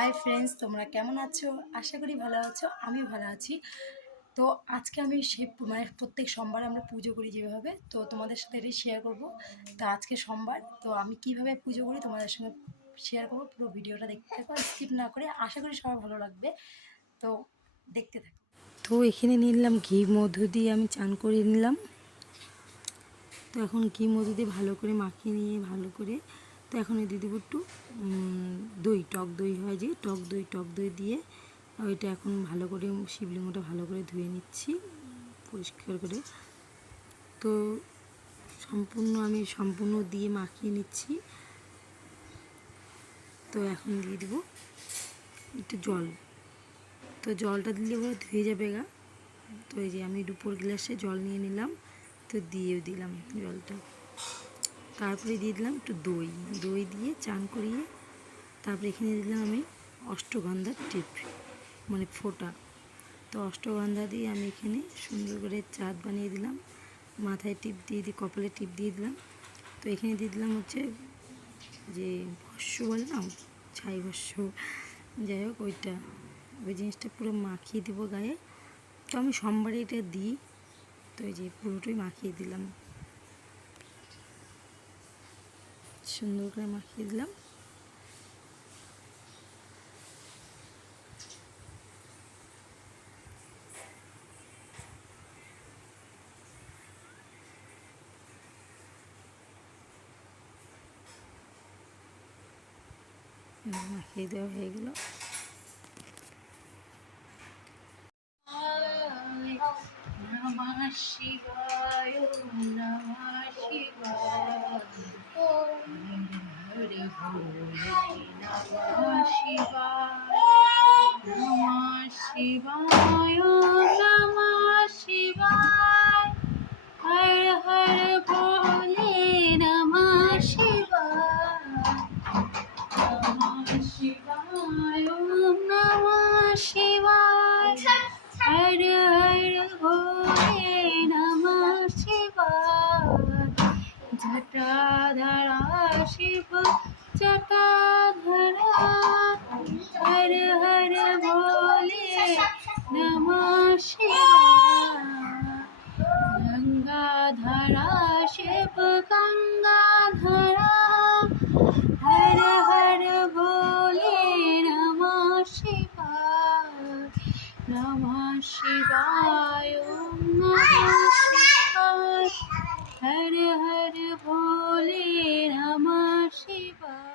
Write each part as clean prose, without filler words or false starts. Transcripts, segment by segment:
Hi friends, তোমরা কেমন আছো? আশা করি ভালো আছো। আমি ভালো আছি। তো আজকে আমি সেই প্রত্যেক সোমবার আমরা পুজো করি যেভাবে, তো তোমাদের সাথে এটাই শেয়ার করব। তো আজকে সোমবার, তো আমি কিভাবে পুজো করি তোমাদের সঙ্গে শেয়ার করবো। পুরো ভিডিওটা দেখতে থাকো, স্কিপ না করে। আশা করি সবার ভালো লাগবে, তো দেখতে থাকো। তো এখানে নিলাম ঘি মধু দিয়ে আমি চান করে নিলাম। তো এখন ঘি মধু দিয়ে ভালো করে মাখিয়ে নিয়ে ভালো করে, তো এখন দিয়ে দেবো একটু দই, টক দই হয় যে টক দই দিয়ে ওইটা এখন ভালো করে শিবলিঙ্গটা ভালো করে ধুয়ে নিচ্ছি পরিষ্কার করে। তো আমি সম্পূর্ণ দিয়ে মাখিয়ে নিচ্ছি। তো এখন দিয়ে দেবো একটু জল। তো জলটা দিলে ওরা ধুয়ে যাবে গা। তো এই যে আমি দুপুর গ্লাসে জল নিয়ে নিলাম, তো দিয়েও দিলাম জলটা। তারপরে দিয়ে দিলাম একটু দই দিয়ে চান করিয়ে, তারপরে এখানে দিলাম আমি অষ্টগন্ধার টিপ মানে ফোঁটা। তো অষ্টগন্ধা দিয়ে আমি এখানে সুন্দর করে চাঁদ বানিয়ে দিলাম, মাথায় টিপ দিয়ে কপালে টিপ দিয়ে দিলাম। তো এখানে দিয়ে দিলাম হচ্ছে যে ভস্য বলে না, ছাই ভস্য, যাই হোক ওই জিনিসটা পুরো মাখিয়ে দেবো গায়ে। তো আমি সোমবারে এটা দিই, তো এই যে পুরোটাই মাখিয়ে দিলাম, সুন্দর করে মাখিয়ে দিলাম। মাখিয়ে দেওয়া হয়ে গেল। নমঃ শিবায়, নমঃ শিবায়, হরে ভোলে, নমঃ শিবায়, নমঃ শিবায়, নমঃ শিবায়, হর হর ভোলে, নমঃ শিবায়, নমঃ শিবায়, নমঃ শিবায়, হর হর ভোলে, নমঃ শিবায়। জটাধারা শিব জটাধারা, হর হর ভোলে, নমঃ শিবায়। গঙ্গাধারা শিব গঙ্গাধারা, হর হর ভোলে, নমঃ শিবায়, নমঃ শিবায়, নমঃ শিবায়, হর হর ভোলে, নমঃ শিবায়।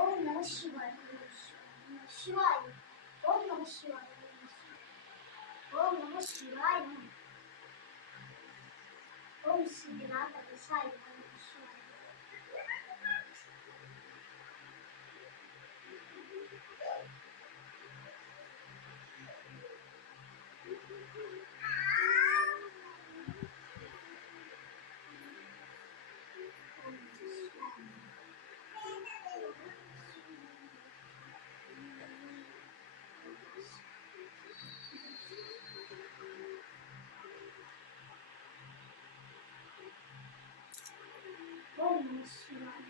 ओम नमः शिवाय, शिवाय, ओम नमः शिवाय, ओम नमः शिवाय, ओम सिद्धनाथ गोसाई नमः शिवाय। ओम नमः शिवाय।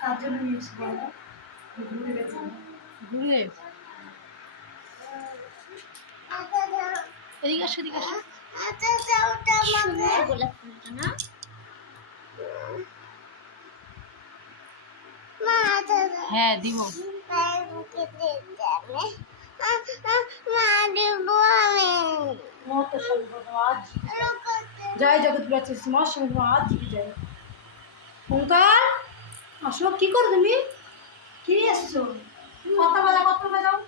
কাজল নিউজ বলো, ঘুরে গেছে, ঘুরে এদিকে আসো, এদিকে আসো। সুন্দর গোলাপ ফুলটা না, হ্যাঁ দিব। জয় জগৎ আজ জয়। ওঙ্কার আসো, কি করো তুমি? কি এসছো? কত বাজাও।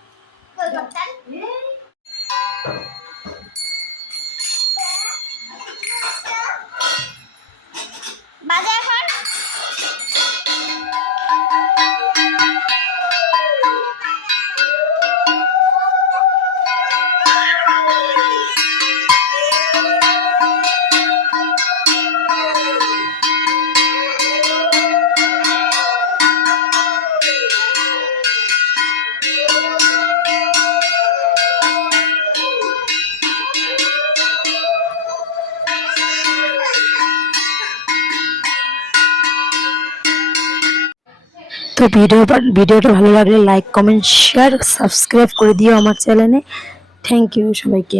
ভিডিওটা ভালো লাগলে লাইক কমেন্ট শেয়ার সাবস্ক্রাইব করে দিও আমার চ্যানেলে। থ্যাংক ইউ সবাইকে।